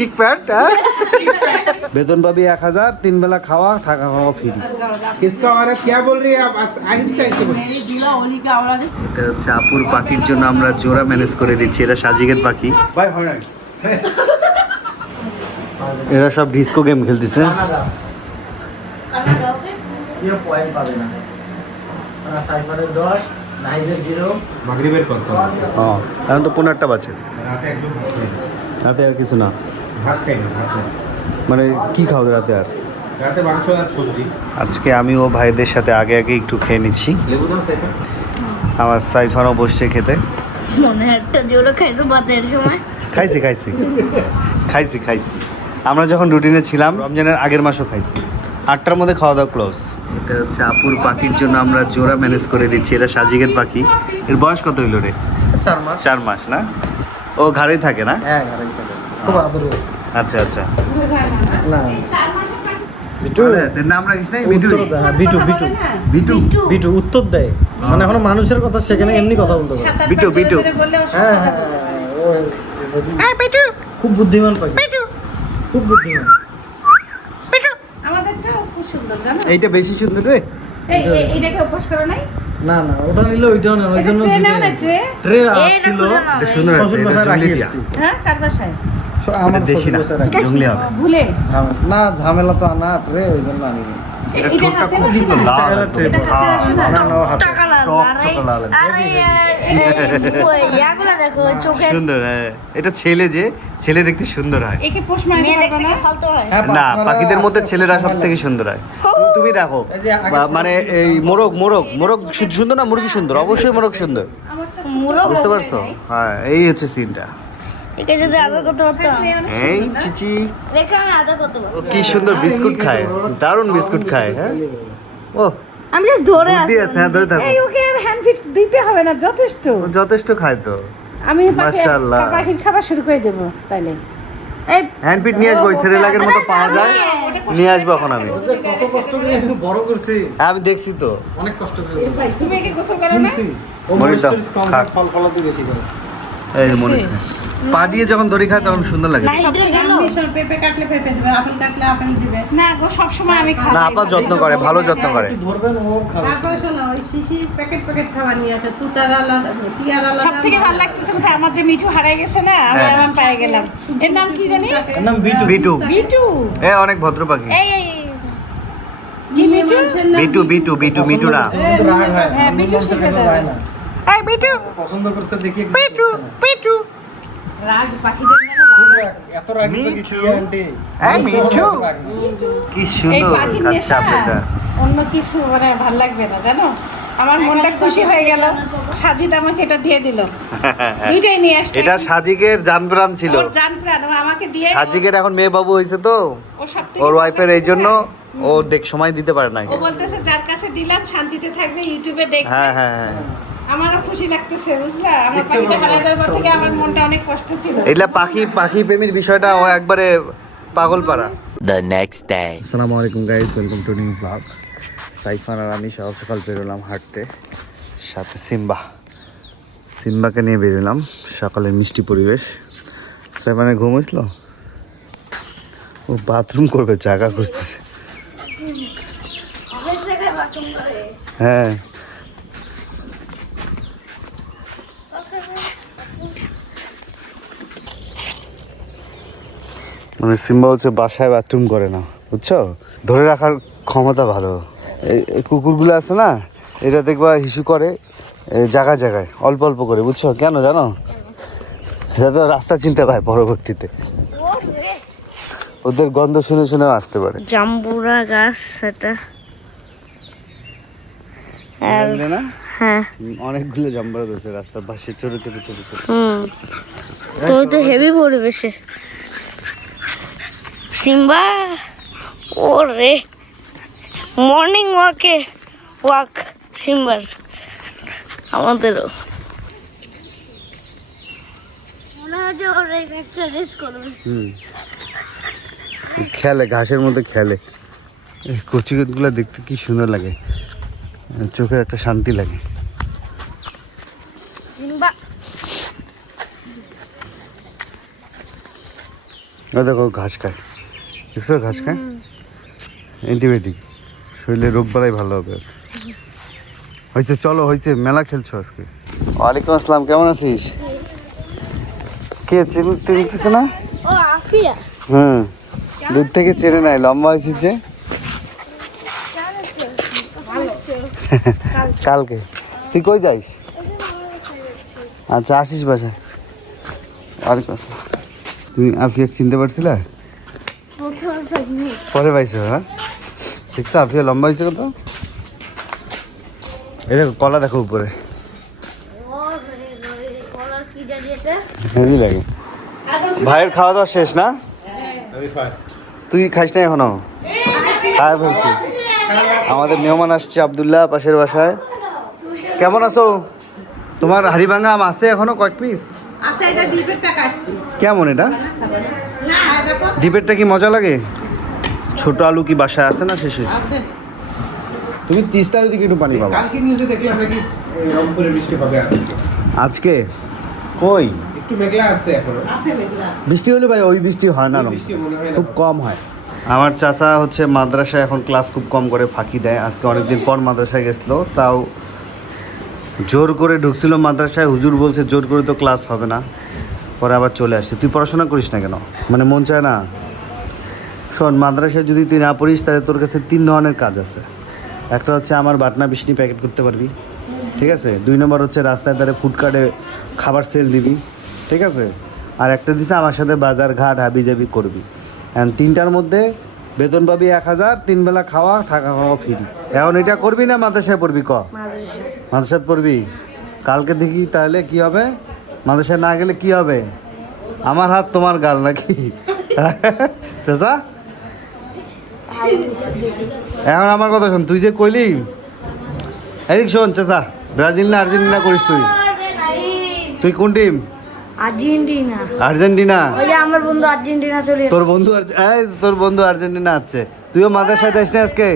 Kick pad वेतन पाबी 1000 3 बेला खावा থাকা খাওয়া ফ্রি किसका औरत क्या बोल रही है आप आहिस्ता आहिस्ता बोलो मेरी दूल्हा होली का औरत এটা হচ্ছে আপুর পাখির জন্য আমরা জোড়া ম্যানেজ করে দিচ্ছি এটা সাজিকের পাখি भाई हो रहा है এরা সব ডিস্কো গেম খেলতেছে ये पॉइंट পাবে না আমরা সাইফারের 10 নাইজের 0 মাগরিবের কত হ্যাঁ এখন তো 15টা বাজে রাতে একদম ভাত খাই না রাতে আর কিছু না ভাত খাই না ভাত না মানে কি খাও রাতে আর রাতে মাংস আর সবজি আজকে আমি ও ভাইদের সাথে আগে আগে একটু খেয়ে নিচ্ছি লেবু দাও সেটা আমার সাইফানও বসছে খেতে মনে একটা জোড়া খাইছো বাদের সময় খাইছি আমরা যখন রুটিনে ছিলাম রমজানের আগের মাসও খাইছি 8টার মধ্যে খাওয়া দাওয়া ক্লোজ এটা হচ্ছে আপুর পাখির জন্য আমরা জোড়া ম্যানেজ করে দিচ্ছি এটা সাজিকের পাখি এর বয়স কত হইল রে 4 মাস 4 মাস না ও ঘাড়েই থাকে না হ্যাঁ ঘরেই থাকে খুব আদর আচ্ছা আচ্ছা না বিটু এর নাম রাখিস নাই বিটু উত্তর দেয় হ্যাঁ, বিটু বিটু বিটু বিটু উত্তর দেয় মানে এখন মানুষের কথা সেখানে এমনি কথা বলতে পারে বিটু হ্যাঁ হ্যাঁ ও পেটু খুব বুদ্ধিমান পাখি খুব বুদ্ধিমান আমাদেরটা খুব সুন্দর জানো এইটা বেশি সুন্দর রে এইটাকে অভ্যাস করো নাই না না ওটা নিলে ওইটাও না ওই জন্য ট্রে নাও না ট্রে ট্রে ছিল এটা সুন্দর আছে শ্বশুর এটা বাসায় জঙ্গলি রাখি দিয়া এসেছি। হ্যাঁ কার বাসায় আমার দেশি না শ্বশুর বাসায় রাখি জঙ্গলি হবে ভুলে না ঝামেলা তো না ট্রে ওই জন্য আনি এটা এটা ঠোঁটটা হাতে খুব বসে সুন্দর না? লাল এটা হাতে আসে না? না না হাতে টাকা লাগবে টক আরে টক লাল আরে ইয়াগুলা দেখো চোখের সুন্দর হ্যাঁ এটা ছেলে দেখতে সুন্দর হয় একে পোষ মাইনে মেয়ে পারবো দেখতে না ফালতু হয় হ্যাঁ, না আপনারা পাখিদের মধ্যে ছেলেরা সব পোষা থেকে মানেন। সুন্দর হয় তুমি দেখো এই যে আগে মানে এই মোরগ সুন্দর না মুরগি সুন্দর অবশ্যই মোরগ সুন্দর মুরো বুঝতে পারছো হ্যাঁ এই হচ্ছে সিনটা একে যদি আদর করতে পারতাম এই চিচি একে আমি আদর করতে ও পারতাম কি সুন্দর বিস্কুট খায় দারুণ বিস্কুট খায় হ্যাঁ ও আমি জাস্ট ধরে বুদ্ধি আসি আছে হ্যাঁ ধরে থাকো এই ওকে হ্যান্ড ফিট দিতে হবে না যথেষ্ট ও যথেষ্ট খায় তো আমি মাশাআল্লাহ। পাখির খাবার শুরু করে দেবো তাইলে এই হ্যান্ডপিট নিয়ে আসবো ওই সেরেলাকের মতো পাওয়া যায় নিয়ে আসবো এখন আমি যে কত কষ্ট করে আমি বড় করছি হ্যাঁ আমি দেখছি তো অনেক কষ্ট করে তুমি একে গোসল করো না কিনছি ও মরিচ দাও, মরিচ কম খাক। ফল ফলাতে বেশি করে এই যে মনে হচ্ছে। পা দিয়ে যখন দড়ি খায় তখন সুন্দর লাগে নাহিদরা গেল পেঁপে কাটলে পেঁপে দিবে আপেল কাটলে আপেল দিবে না গো সবসময় আমি খাই না আপা যত্ন করে ভালো যত্ন করে একটু ধরবেন ও খাবে তারপরে শোনো ওই শিশি প্যাকেট খাবার নিয়ে আসে তুতার আলাদা টিয়ার আলাদা সব থেকে ভালো লাগতেছে কোথায় আমার যে মিঠু হারিয়ে গেছে না আমি হ্যাঁ। আমার পেয়ে গেলাম এর নাম কি জানি এর নাম বিটু বিটু মিঠু এ অনেক ভদ্র পাখি এই এই কি মিঠু বিটু না কিন্তু রাগ হয় না। হ্যাঁ, বিটু মন শিখে থেকে যাবে। যায় না এই বিটু পছন্দ করছে দেখি বিটু রাগ পাখিদের না এত রাগি তো মিঠু। কিছু আন্টি এই মিঠু। কি এই সুন্দর পাখির আচ্ছা নেশা আপনাটা অন্য কিছু মানে ভাল লাগবে না জানো আমার মনটা খুশি হয়ে গেল সাজিদ আমাকে এটা দিয়ে দিল দুইটাই নিয়ে আসছে এটা সাজিকের জানপ্রাণ ছিল ওর জান প্রাণ ও আমাকে দিয়ে সাজিকের এখন মেয়ে বাবু হয়েছে তো ও সবথেকে ওর ওয়াইফের এই জন্য ও সময় দিতে পারে না ও বলতেছে যার কাছে দিলাম শান্তিতে থাকবে ইউটিউবে দেখবে হ্যাঁ হ্যাঁ হ্যাঁ আমারও খুশি লাগতেছে বুঝলা আমার পাখিটা হারা যাওয়ার পর থেকে আমার মনটা অনেক কষ্ট ছিল এগুলা পাখি প্রেমীর বিষয়টা ও একবারে পাগল পারা The next day. আসসালামু আলাইকুম guys welcome to new blog Saifan আর আমি সকাল সকাল বেরোলাম হাঁটতে সাথে সিম্বাকে নিয়ে বেরোলাম সকালের মিষ্টি পরিবেশ সাইফানের ঘুম হয়েছিল ও বাথরুম করবে জায়গা খুঁজতেছে হ্যাঁ মানে সিম্বা হচ্ছে বাসায় বাথরুম করে না বুঝছো ধরে রাখার ক্ষমতা ভালো এই কুকুরগুলো আছে না এটা দেখবা হিসু করে জায়গায় জায়গায় অল্প অল্প করে বুঝছো কেন জানো এটা তো রাস্তা চিনতে পায় পরবর্তীতে ওদের গন্ধ শুনে শুনেও আসতে পারে জাম্বুরা গাছ সেটা জানলে না হ্যাঁ অনেকগুলো জাম্বারা ধরছে রাস্তার পাশে ছোট ছোট ছোট ছোট তুমি তো হেভি পরিবেশে সিম্বা ওরে মর্নিং ওয়াক সিম্বার আমাদেরও মনে হয় যে ওর একটা রেস করবে খেলে ঘাসের মধ্যে খেলে এই কচিগুলো দেখতে কি সুন্দর লাগে চোখের একটা শান্তি লাগে সিম্বা ও দেখো ঘাস খায়, দেখছো ঘাস খায়, অ্যান্টিবায়োটিক, শরীরে রোগ বালাই ভালো হবে। হয়েছে, চলো হয়েছে, মেলা খেলছো আজকে। ওয়ালাইকুম আসসালাম, কেমন আছিস? কে চিনতেছে না? ও আফিয়া হুম, দূর থেকে চেনে নাই, লম্বা হয়েছিস যে। কালকে তুই কই যাইস? আচ্ছা, আসিস বাসায়। ওয়ালাইকুম আসসালাম। তুমি আফিয়া চিনতে পারছিলা? পরে পাইছো? হ্যাঁ, দেখছো আফিয়া লম্বা হয়েছে কত। এই দেখো কলা, দেখো উপরে হেভি লাগে। ভাইয়ের খাওয়া দাওয়া শেষ না? তুই খাইস না এখনো? খাই ফেলছি। আমাদের মেহমান আসছে আব্দুল্লাহ পাশের বাসায়। কেমন আছো? তোমার হাড়িভাঙ্গা আম আছে এখনো কয়েক পিস? আচ্ছা, এটা ডিপের টাকা আসছে। কেমন এটা? হ্যাঁ, দেখো ডিপেরটা কি মজা লাগে? ছোট আলু কি বাসায় আছে না শেষ হয়েছে? আছে। তুমি তিস্তার দিকে একটু পানি পাবা। কালকে নিউজে দেখলাম নাকি রংপুরে বৃষ্টি হবে আজকে। আজকে কই একটু মেঘলা আছে এখনো। আছে মেঘলা আছে। বৃষ্টি হলে ভাই ওই বৃষ্টি হয় না, বৃষ্টি মনে হয় না। খুব কম হয়। আমার চাচা হচ্ছে মাদ্রাসায় এখন ক্লাস খুব কম করে, ফাঁকি দেয়। আজকে অনেকদিন পর মাদ্রাসায় গেছিলো, তাও জোর করে ঢুকছিল মাদ্রাসায়। হুজুর বলছে জোর করে তো ক্লাস হবে না, পরে আবার চলে আসছে। তুই পড়াশোনা করিস না কেন? মানে মন চায় না? শোন, মাদ্রাসায় যদি তুই না পড়িস তাহলে তোর কাছে 3 ধরনের কাজ আছে। একটা হচ্ছে আমার বাটনা বিশনি প্যাকেট করতে পারবি, ঠিক আছে? 2 নম্বর হচ্ছে রাস্তায় ধারে ফুডকার্টে খাবার সেল দিবি, ঠিক আছে? আর একটা দিছে আমার সাথে বাজার ঘাট হাবি জাবি করবি। অ্যান্ড 3টার মধ্যে বেতন পাবি 1000, 3 বেলা খাওয়া, থাকা খাওয়া ফ্রি। এখন এটা করবি না মাদ্রাসায় পড়বি? মাদ্রাসায় পড়বি? কালকে দেখি তাহলে কি হবে। মাদ্রাসায় না গেলে কি হবে? আমার হাত তোমার গাল নাকি? চাচা, এখন আমার কথা শোন। তুই যে কইলি, এদিক শোন চাচা, ব্রাজিল না আর্জেন্টিনা করিস তুই? তুই কোন টিম? আর্জেন্টিনা। আর্জেন্টিনা? ওই যে আমার বন্ধু আর্জেন্টিনা চলে তোর বন্ধু আর্জেন্টিনা আছে। তুইও মাদ্রাসায় যাস না আজকে?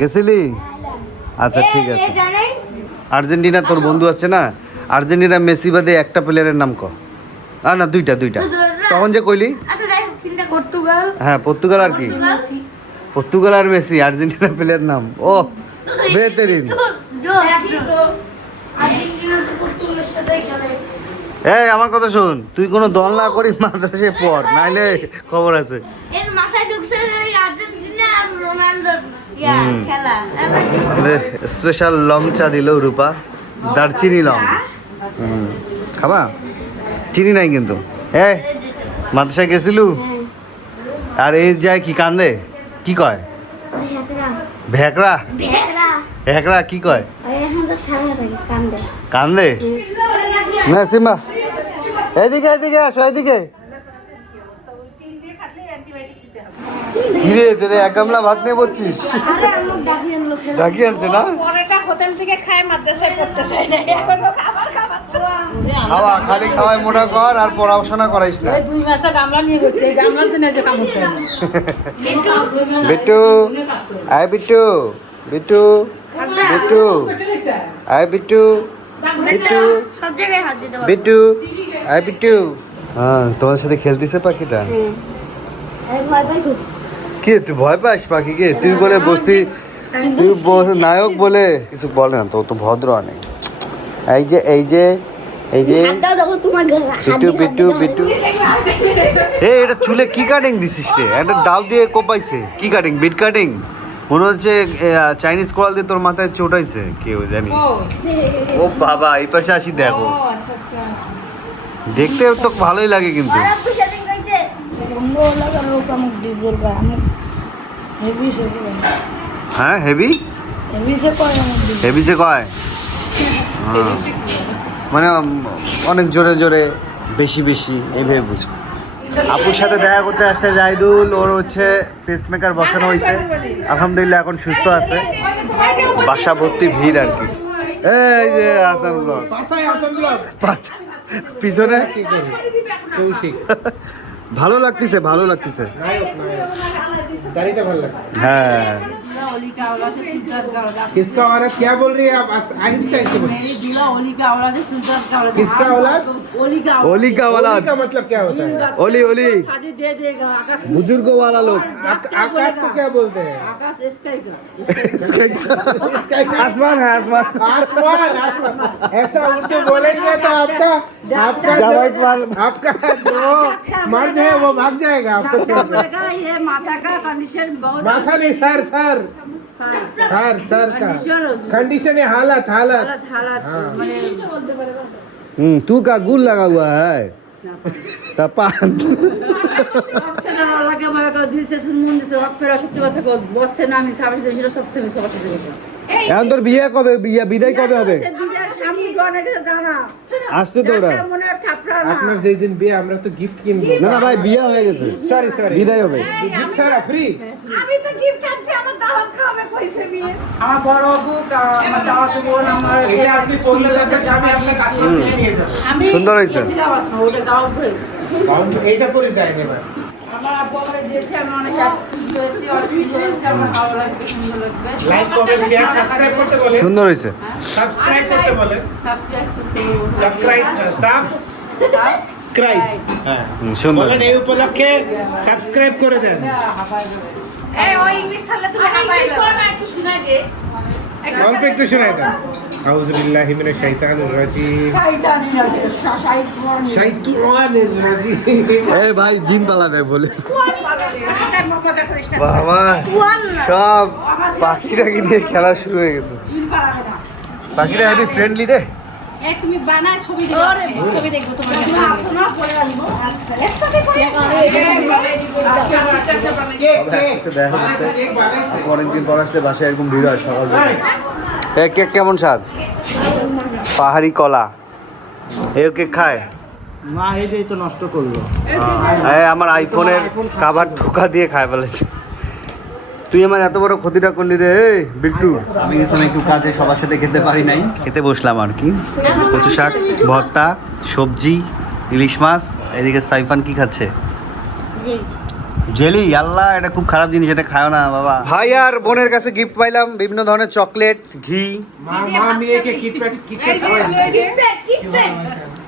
গেছিলি? আচ্ছা ঠিক আছে। আর্জেন্টিনা তোর বন্ধু আছে না? আর্জেন্টিনা মেসি বাদে একটা প্লেয়ারের নাম ক। না, দুইটা। তখন যে কইলি। আচ্ছা যাই হোক, তিনটা পর্তুগাল। হ্যাঁ, পর্তুগাল আর কি? পর্তুগাল আর মেসি, আর্জেন্টিনা প্লেয়ার নাম। ও বেহতরিন। আর্জেন্টিনা তো পর্তুগালের সাথে খেলে। এই আমার কথা শোন, তুই কোনো দল না করি মাদ্রাসায় পড়, নাইলে খবর আছে। এর মাথায় ঢুকছে ওই আর্জেন্টিনা আর রোনাল্ডোর খেলা। স্পেশাল লং চা দিল রূপা, দারচিনি লং। খাবা? চিনি নাই কিন্তু। মাদ্রাসায় গেছিলু? আর এই যায় কি কান্দে? কি কয়? ভেকরা? ভেকরা কি কয়? কান্দে? না সিম্বা, এদিকে আসো, এদিকে। কিরে তোরে 1 গামলা ভাত নিয়ে বলছিস? ডাকি আনছে না? পরেটা হোটেল থেকে খায়, মাদ্রাসায় পড়তে চাই না, এখনো খাবার খাওয়াচ্ছে। খাওয়া, খালি খাওয়াই মোটা কর, আর পড়াশোনা করাইস না। 2 মাসে গামলা নিয়ে গেছে, এই গামলার জন্য যে কাম হচ্ছে না। বিট্টু, আয় বিট্টু, বিট্টু, বিট্টু, আয় বিট্টু, বিট্টু, সব জায়গায় হাত দিতে পারবে। বিট্টু, আয় বিট্টু। হ্যাঁ, তোমার সাথে খেলতেছে পাখিটা? আমি ভয় পাই খুব। কি তুই ভয় পাস পাখিকে? তুই বলে বসতি, তুই নায়ক বলে কিছু বলে না তো, ভদ্র অনেক। এই যে হাত দাও, দেখো তোমার বিট্টু। এটা চুলে কি কাটিং দিছিস রে? একটা ডাল দিয়ে কোপাইছে। কি কাটিং? Bit cutting? মনে হচ্ছে চাইনিজ কোরাল দিয়ে তোর মাথায় চোটাইছে কেউ, জানি। ও বাবা, এই পাশে আসি দেখো। দেখতে তো ভালোই লাগে কিন্তু। হ্যাঁ, হেভি সে কয়। মানে অনেক জোরে জোরে, বেশি এইভাবে বুঝো। আপুর সাথে দেখা করতে আসছে জাহিদুল, ওর হচ্ছে পেসমেকার বসানো হয়েছে, আলহামদুলিল্লাহ এখন সুস্থ আছে। বাসা ভর্তি ভিড় আর কি। এই যে হাসান ব্লগ, পিছনে কৌশিক ভালো লাগতেছে। দাড়িটা ভালো লাগে। হ্যাঁ, दूल्हा होली का औलाद है सुल्तान का औलाद किसका औरत क्या बोल रही है आप आहिस्ता आहिस्ता बोलिए मेरी दूल्हा होली का औलाद है सुल्तान का औलाद किसका औलाद? होली का ओली का वाला होली का मतलब क्या होता है? ओली ओली शादी दे देगा आकाश में। बुजुर्गों वाला लोग आकाश को क्या बोलते हैं? आकाश स्काई का आसमान है आसमान आसमान आसमान ऐसा उर्दू बोलेंगे तो आपका जवाब वाला आपका जो मर्द है वो भाग जाएगा आपको क्या छोड़कर। बोलेगा ये माता का कंडीशन बहुत माथा नहीं सर सर सर सर का कंडीशन है हालत हालत हालत मैंने तू का गुल लगा हुआ है तपान লাগে বলে দিল সে মুন্ডে সব ফেরা সত্যি কথা বলছে না আমি খাবার দিয়েছিল সবচেয়ে বেশি সবার সাথে কথা এখন তোর বিয়ে কবে বিয়ে বিদায় কবে হবে বিদার সামনে জনে গেছে জানা আসতে তো ওরা মনে হয় থাপড়া না আপনার যেই দিন বিয়ে আমরা তো গিফট কিনবো না না ভাই বিয়ে হয়ে গেছে সরি সরি বিদায় হবে গিফট ছাড়া ফ্রি আমি তো গিফট চাচ্ছি আমার দাওয়াত খাওয়াবে কইছে বিয়ে আমার বড় বাবু আমার দাওয়াত বোন আমার এটা আপনি পড়লে লাগবে আমি আপনার কাছে নিয়ে যাব আমি সুন্দর হয়েছে। সিলেবাস না ওটা দাওয়াত হয়েছে এইটা পরে যায় এবার আমার আব্বু আমাকে দিয়েছে আমি অনেক খুশি হয়েছি অনেক খুশি হয়েছে আমার ভালো লাগবে সুন্দর লাগবে লাইক কমেন্ট শেয়ার সাবস্ক্রাইব করতে বলেন সুন্দর হয়েছে সাবস্ক্রাইব করতে বলেন সাবস্ক্রাইব করতে বলবো সাবস্ক্রাইব সাবস্ক্রাইব হ্যাঁ সুন্দর বলেন এই উপলক্ষে সাবস্ক্রাইব করে দেন এই ওই ইংলিশ তাহলে তুমি ইংলিশ করবে একটু শুনাই দে অল্প একটু শোনাই দেন আউযু বিল্লাহি মিনাশ শাইতানির রাজিম শয়তানি লাগে শাইতানির রাজিম এই ভাই জিন পালাবে বলে মজা করিস না বাবা ওয়ান না সব পাখিটাকে নিয়ে খেলা শুরু হয়ে গেছে জিন পারাবে না পাখিরা হেভি ফ্রেন্ডলি রে এই তুমি বানায় ছবি দেখো ছবি দেখবো তোমার তুমি আসো না পরে আসবো আচ্ছা একসাথে করে কেক দেখা বানাইছে কেক বানাইছে অনেকদিন পর আসলে বাসায় এরকম ভিড় হয় সকাল কেক কেমন স্বাদ পাহাড়ি কলা এই কেক খায় মা এটাই তো নষ্ট করলো আমার আইফোনের কাভার ঠোকা দিয়ে খায় ফেলেছে তুই আমার এত বড় ক্ষতিটা করলি রে এই বিট্টু আমি গেছিলাম একটু কাজে সবার সাথে খেতে পারি নাই খেতে বসলাম আর কি কচু শাক ভর্তা সবজি ইলিশ মাছ এদিকে সাইফান কি খাচ্ছে জেলি আল্লাহ এটা খুব খারাপ জিনিস এটা খায় না বাবা ভাই আর বোনের কাছে গিফট পাইলাম বিভিন্ন ধরনের চকলেট ঘি মা মেয়েকে কিটপ্যাট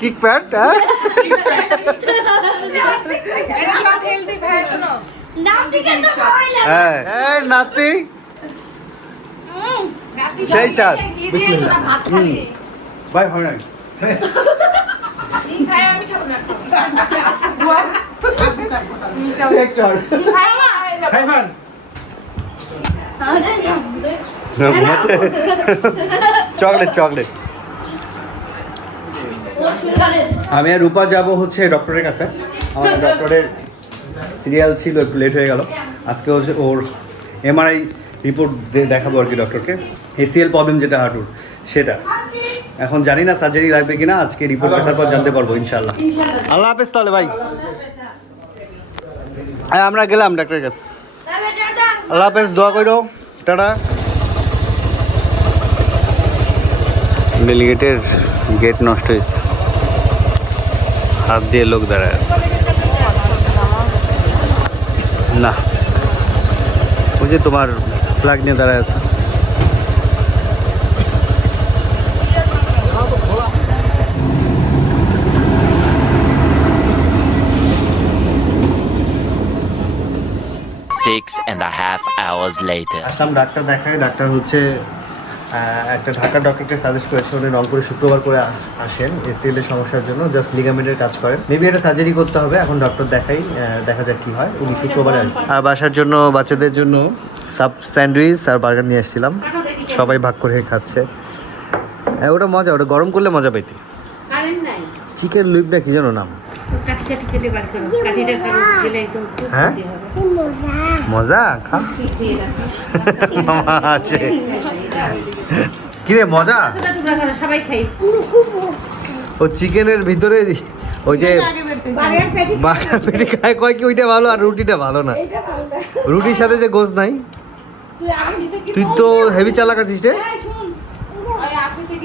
কিক প্যাড হ্যাঁ নাতিকে তো খাওয়াইলাম হ্যাঁ এই নাতি সেই চাঁদ বিসমিল্লাহ ভাত খাবি ভাই হয় নাই এই খাই আমি খাবো না সাইফান ঘুমাচ্ছে চকলেট চকলেট আমি আর রূপা যাব হচ্ছে ডক্টরের কাছে আমার ডক্টরের সিরিয়াল ছিল একটু লেট হয়ে গেল আজকে হচ্ছে ওর এমআরআই রিপোর্ট দেখাবো আর কি ডক্টরকে এসিএল প্রবলেম যেটা হাঁটুর সেটা এখন জানি না সার্জারি লাগবে কিনা আজকে রিপোর্ট দেখার পর জানতে পারবো ইনশাল্লাহ আল্লাহ হাফেজ তাহলে ভাই হ্যাঁ আমরা গেলাম ডাক্তারের কাছে আল্লাহ হাফেজ দোয়া করো টাটা ডেলিগেটের গেট নষ্ট হয়েছে হাত দিয়ে লোক দাঁড়ায় আছে না ওই যে তোমার ফ্ল্যাগ নিয়ে দাঁড়ায় আছে আসলাম ডাক্তার দেখায় ডাক্তার হচ্ছে একটা ঢাকার ডক্টরকে সাজেস্ট করেছে উনি রংপুরে শুক্রবার করে আসেন এসিএল এর সমস্যার জন্য জাস্ট লিগামেন্টের কাজ করেন মেবি একটা সার্জারি করতে হবে এখন ডক্টর দেখাই দেখা যাক কি হয় উনি শুক্রবারে আসবেন আর বাসার জন্য বাচ্চাদের জন্য সাব স্যান্ডউইচ আর বার্গার নিয়ে আসছিলাম সবাই ভাগ করে খাচ্ছে ওটা মজা ওটা গরম করলে মজা পেতে কারেন্ট নাই চিকেন লুইপ না কি যেন নাম কাটি কাটি কেটে বার করো কাটিটা গেলে একদম খুব হ্যাঁ মজা খা আছে কিরে মজা সবাই খাই ও চিকেনের ভিতরে ওই যে বার্গার পেটি খায় কয় কি ওইটা ভালো আর রুটিটা ভালো না রুটির সাথে যে গোস নাই তুই তো হেভি চালাক আছিস রে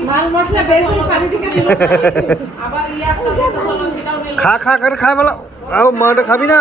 মাল মশলা বের করে পানি থেকে দিল আবার খা খা করে খায় বলা মাটা খাবি না